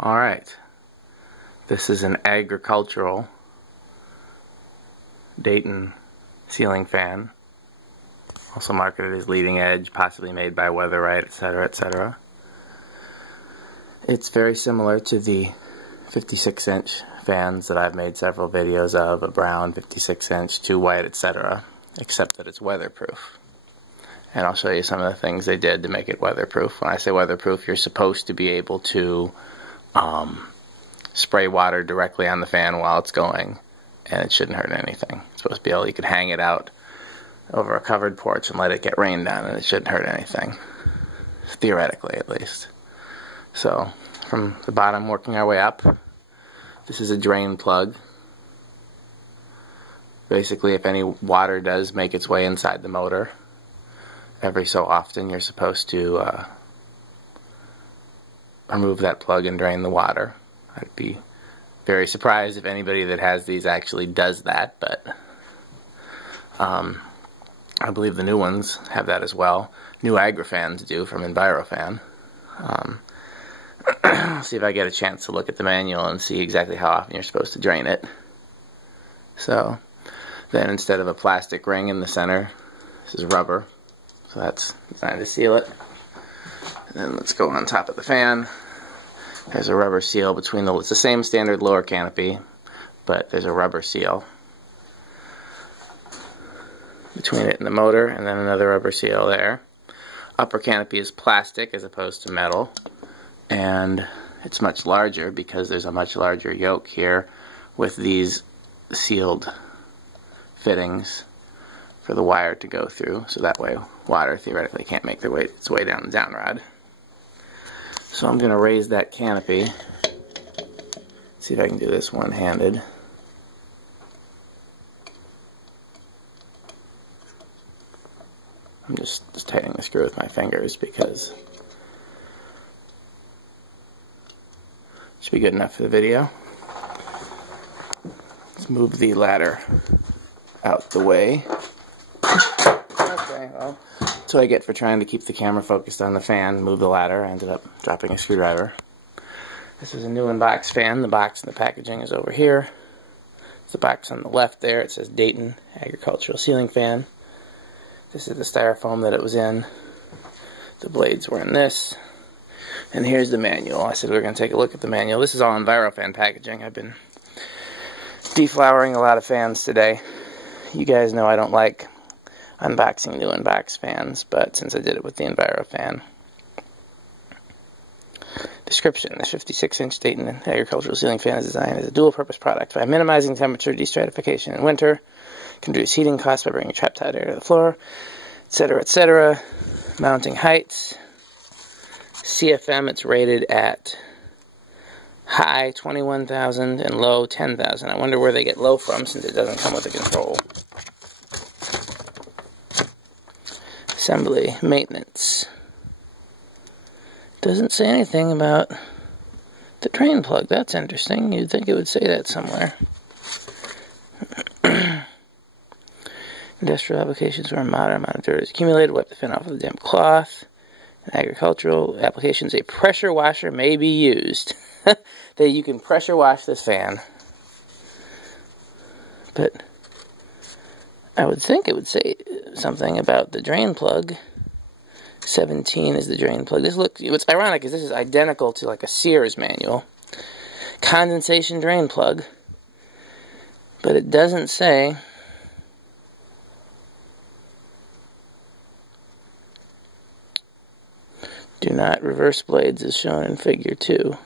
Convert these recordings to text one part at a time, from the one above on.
Alright, this is an agricultural Dayton ceiling fan, also marketed as leading edge, possibly made by Weatherite, etc., etc. It's very similar to the 56-inch fans that I've made several videos of, a brown 56-inch, 2 white, etc., except that it's weatherproof. And I'll show you some of the things they did to make it weatherproof. When I say weatherproof, you're supposed to be able to spray water directly on the fan while it's going, and it shouldn't hurt anything. It's supposed to be able, you could hang it out over a covered porch and let it get rained on, and it shouldn't hurt anything. Theoretically, at least. So, from the bottom working our way up, this is a drain plug. Basically, if any water does make its way inside the motor, every so often you're supposed to remove that plug and drain the water. I'd be very surprised if anybody that has these actually does that, but I believe the new ones have that as well. New AgriFans do from EnviroFan. See if I get a chance to look at the manual and see exactly how often you're supposed to drain it. So then, instead of a plastic ring in the center, this is rubber. So that's designed to seal it. And then let's go on top of the fan. There's a rubber seal between it's the same standard lower canopy, but there's a rubber seal between it and the motor, and then another rubber seal there. Upper canopy is plastic as opposed to metal, and it's much larger because there's a much larger yoke here with these sealed fittings for the wire to go through, so that way water theoretically can't make its way down the down rod. So I'm going to raise that canopy. See if I can do this one-handed. I'm just tightening the screw with my fingers because it should be good enough for the video. Let's move the ladder out the way. Okay, well, that's what I get for trying to keep the camera focused on the fan. Move the ladder. I ended up dropping a screwdriver. This is a new in-box fan. The box and the packaging is over here. It's the box on the left there. It says Dayton Agricultural Ceiling Fan. This is the styrofoam that it was in. The blades were in this. And here's the manual. I said we were going to take a look at the manual. This is all EnviroFan packaging. I've been deflowering a lot of fans today. You guys know I don't like unboxing new in-box fans, but since I did it with the EnviroFan. Description: the 56-inch Dayton Agricultural Ceiling Fan is designed as a dual-purpose product by minimizing temperature destratification in winter, can reduce heating costs by bringing trapped hot air to the floor, etc., etc. Mounting heights. CFM, it's rated at high 21,000 and low 10,000. I wonder where they get low from since it doesn't come with a control. Assembly, maintenance. Doesn't say anything about the drain plug. That's interesting. You'd think it would say that somewhere. Industrial applications where a moderate amount of dirt is accumulated. Wipe the fan off with a damp cloth. In agricultural applications, a pressure washer may be used. That you can pressure wash this fan. But I would think it would say something about the drain plug. 17 is the drain plug. What's ironic is this is identical to like a Sears manual. Condensation drain plug. But it doesn't say do not reverse blades as shown in figure 2.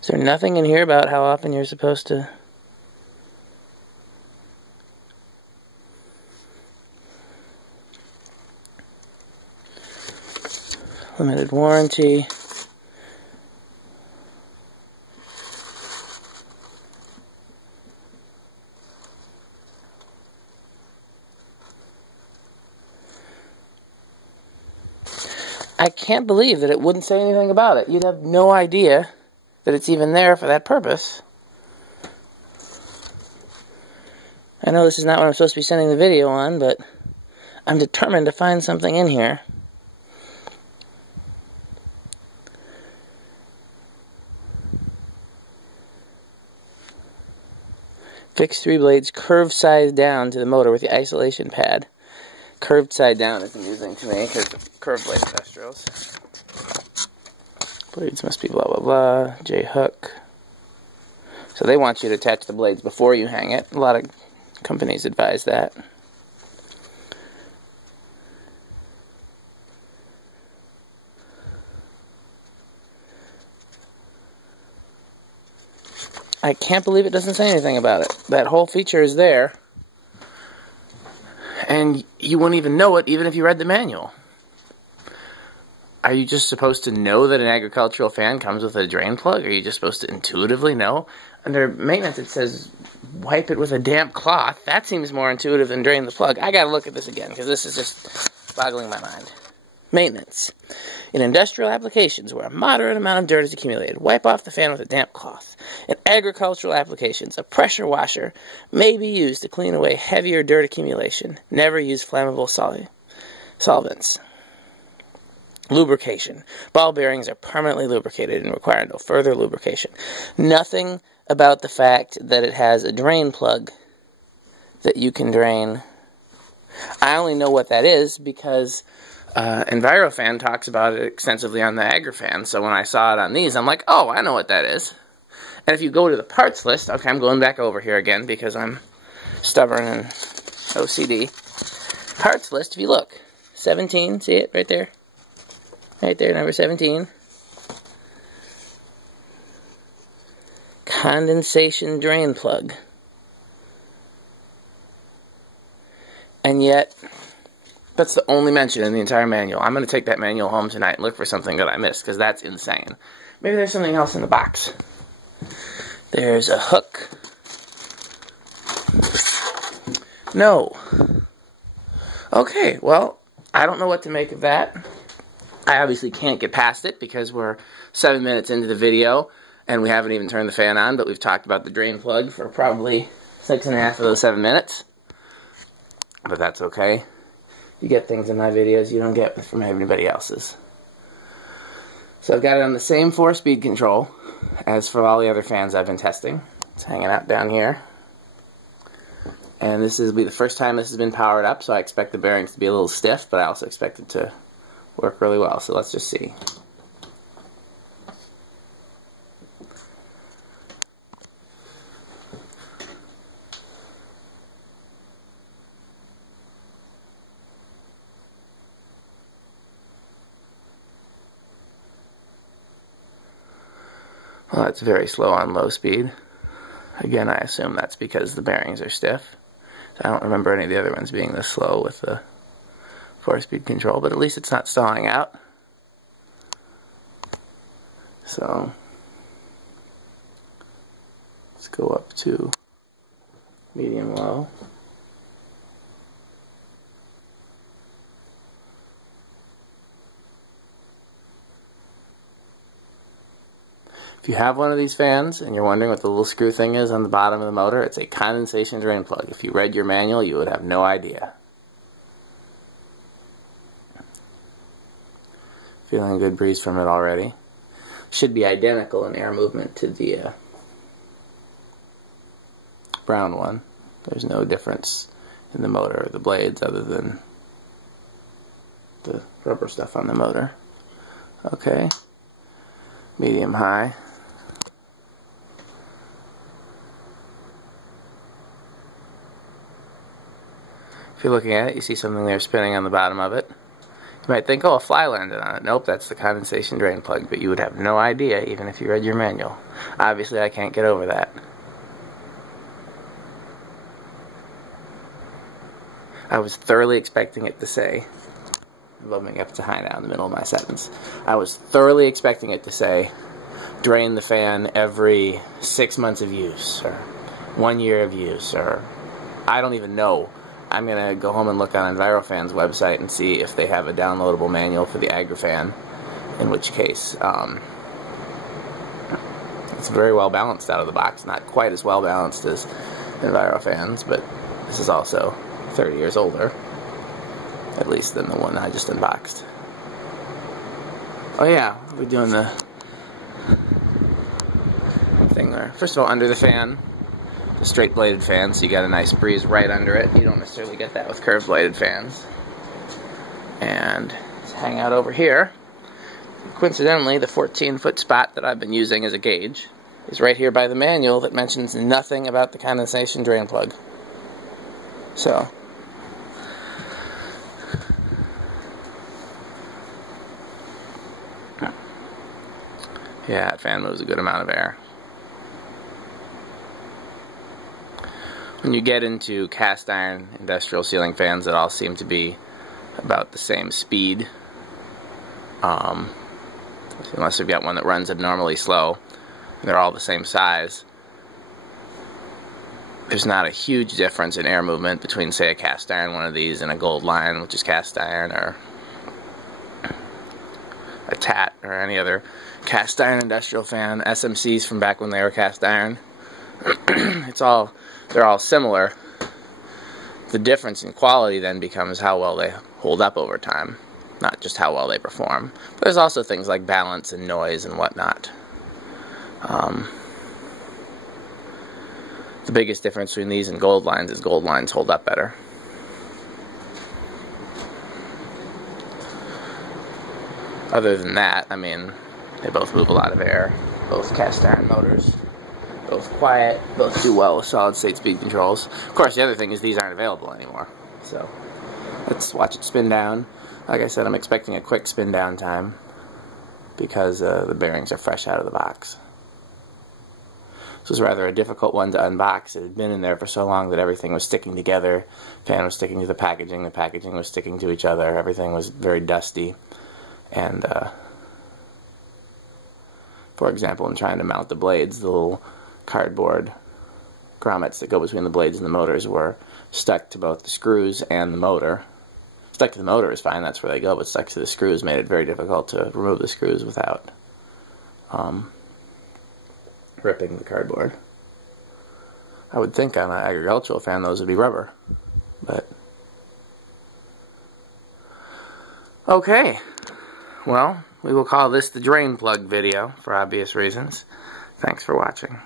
Is there nothing in here about how often you're supposed to? Limited warranty. I can't believe that it wouldn't say anything about it. You'd have no idea that it's even there for that purpose. I know this is not what I'm supposed to be sending the video on, but I'm determined to find something in here. Fix 3 blades curved side down to the motor with the isolation pad. Curved side down is amusing to me because of curved blade industrials. Blades must be blah blah blah. J-hook. So they want you to attach the blades before you hang it. A lot of companies advise that. I can't believe it doesn't say anything about it. That whole feature is there, and you wouldn't even know it even if you read the manual. Are you just supposed to know that an agricultural fan comes with a drain plug? Are you just supposed to intuitively know? Under maintenance it says wipe it with a damp cloth. That seems more intuitive than drain the plug. I gotta look at this again because this is just boggling my mind. Maintenance. In industrial applications where a moderate amount of dirt is accumulated, wipe off the fan with a damp cloth. In agricultural applications, a pressure washer may be used to clean away heavier dirt accumulation. Never use flammable solvents. Lubrication. Ball bearings are permanently lubricated and require no further lubrication. Nothing about the fact that it has a drain plug that you can drain. I only know what that is because EnviroFan talks about it extensively on the AgriFan, so when I saw it on these, I'm like, oh, I know what that is. And if you go to the parts list, okay, I'm going back over here again because I'm stubborn and OCD. Parts list, if you look, 17, see it right there? Right there, number 17. Condensation drain plug. And yet, that's the only mention in the entire manual. I'm going to take that manual home tonight and look for something that I missed, because that's insane. Maybe there's something else in the box. There's a hook. No. Okay, well, I don't know what to make of that. I obviously can't get past it because we're 7 minutes into the video and we haven't even turned the fan on, but we've talked about the drain plug for probably 6.5 of those 7 minutes. But that's okay. You get things in my videos you don't get from anybody else's. So I've got it on the same 4-speed control as for all the other fans I've been testing. It's hanging out down here. And this will be the first time this has been powered up, so I expect the bearings to be a little stiff, but I also expect it to work really well. So let's just see. Well, that's very slow on low speed. Again, I assume that's because the bearings are stiff. I don't remember any of the other ones being this slow with the 4-speed control, but at least it's not stalling out. So let's go up to medium-low. If you have one of these fans and you're wondering what the little screw thing is on the bottom of the motor, it's a condensation drain plug. If you read your manual, you would have no idea. Feeling a good breeze from it already. Should be identical in air movement to the brown one. There's no difference in the motor or the blades other than the rubber stuff on the motor. Okay. Medium high. If you're looking at it, you see something there spinning on the bottom of it. You might think, oh, a fly landed on it. Nope, that's the condensation drain plug, but you would have no idea even if you read your manual. Obviously, I can't get over that. I was thoroughly expecting it to say, bumping up to high now in the middle of my sentence, I was thoroughly expecting it to say, drain the fan every 6 months of use, or 1 year of use, or I don't even know. I'm going to go home and look on EnviroFan's website and see if they have a downloadable manual for the AgriFan, in which case it's very well balanced out of the box. Not quite as well balanced as EnviroFan's, but This is also 30 years older, at least than the one I just unboxed. Oh yeah, we're doing the thing there. First of all, under the fan, the straight bladed fan, so you got a nice breeze right under it. You don't necessarily get that with curved bladed fans. And let's hang out over here. Coincidentally, the 14-foot spot that I've been using as a gauge is right here by the manual that mentions nothing about the condensation drain plug. So, yeah, that fan moves a good amount of air. When you get into cast iron industrial ceiling fans, that all seem to be about the same speed. Unless you've got one that runs abnormally slow, and they're all the same size. There's not a huge difference in air movement between, say, a cast iron one of these and a gold line, which is cast iron, or a TAT, or any other cast iron industrial fan. SMCs from back when they were cast iron. They're all similar. The difference in quality then becomes how well they hold up over time, not just how well they perform. But there's also things like balance and noise and whatnot. The biggest difference between these and gold lines is gold lines hold up better. Other than that, I mean, they both move a lot of air. Both cast iron motors. Both quiet. Both do well with solid state speed controls. Of course, the other thing is these aren't available anymore. So, let's watch it spin down. Like I said, I'm expecting a quick spin down time because the bearings are fresh out of the box. This was rather a difficult one to unbox. It had been in there for so long that everything was sticking together. The fan was sticking to the packaging was sticking to each other, everything was very dusty. And, for example, in trying to mount the blades, the little cardboard grommets that go between the blades and the motors were stuck to both the screws and the motor. Stuck to the motor is fine, that's where they go, but stuck to the screws made it very difficult to remove the screws without ripping the cardboard. I would think on an agricultural fan those would be rubber, but okay, well, we will call this the drain plug video for obvious reasons. Thanks for watching.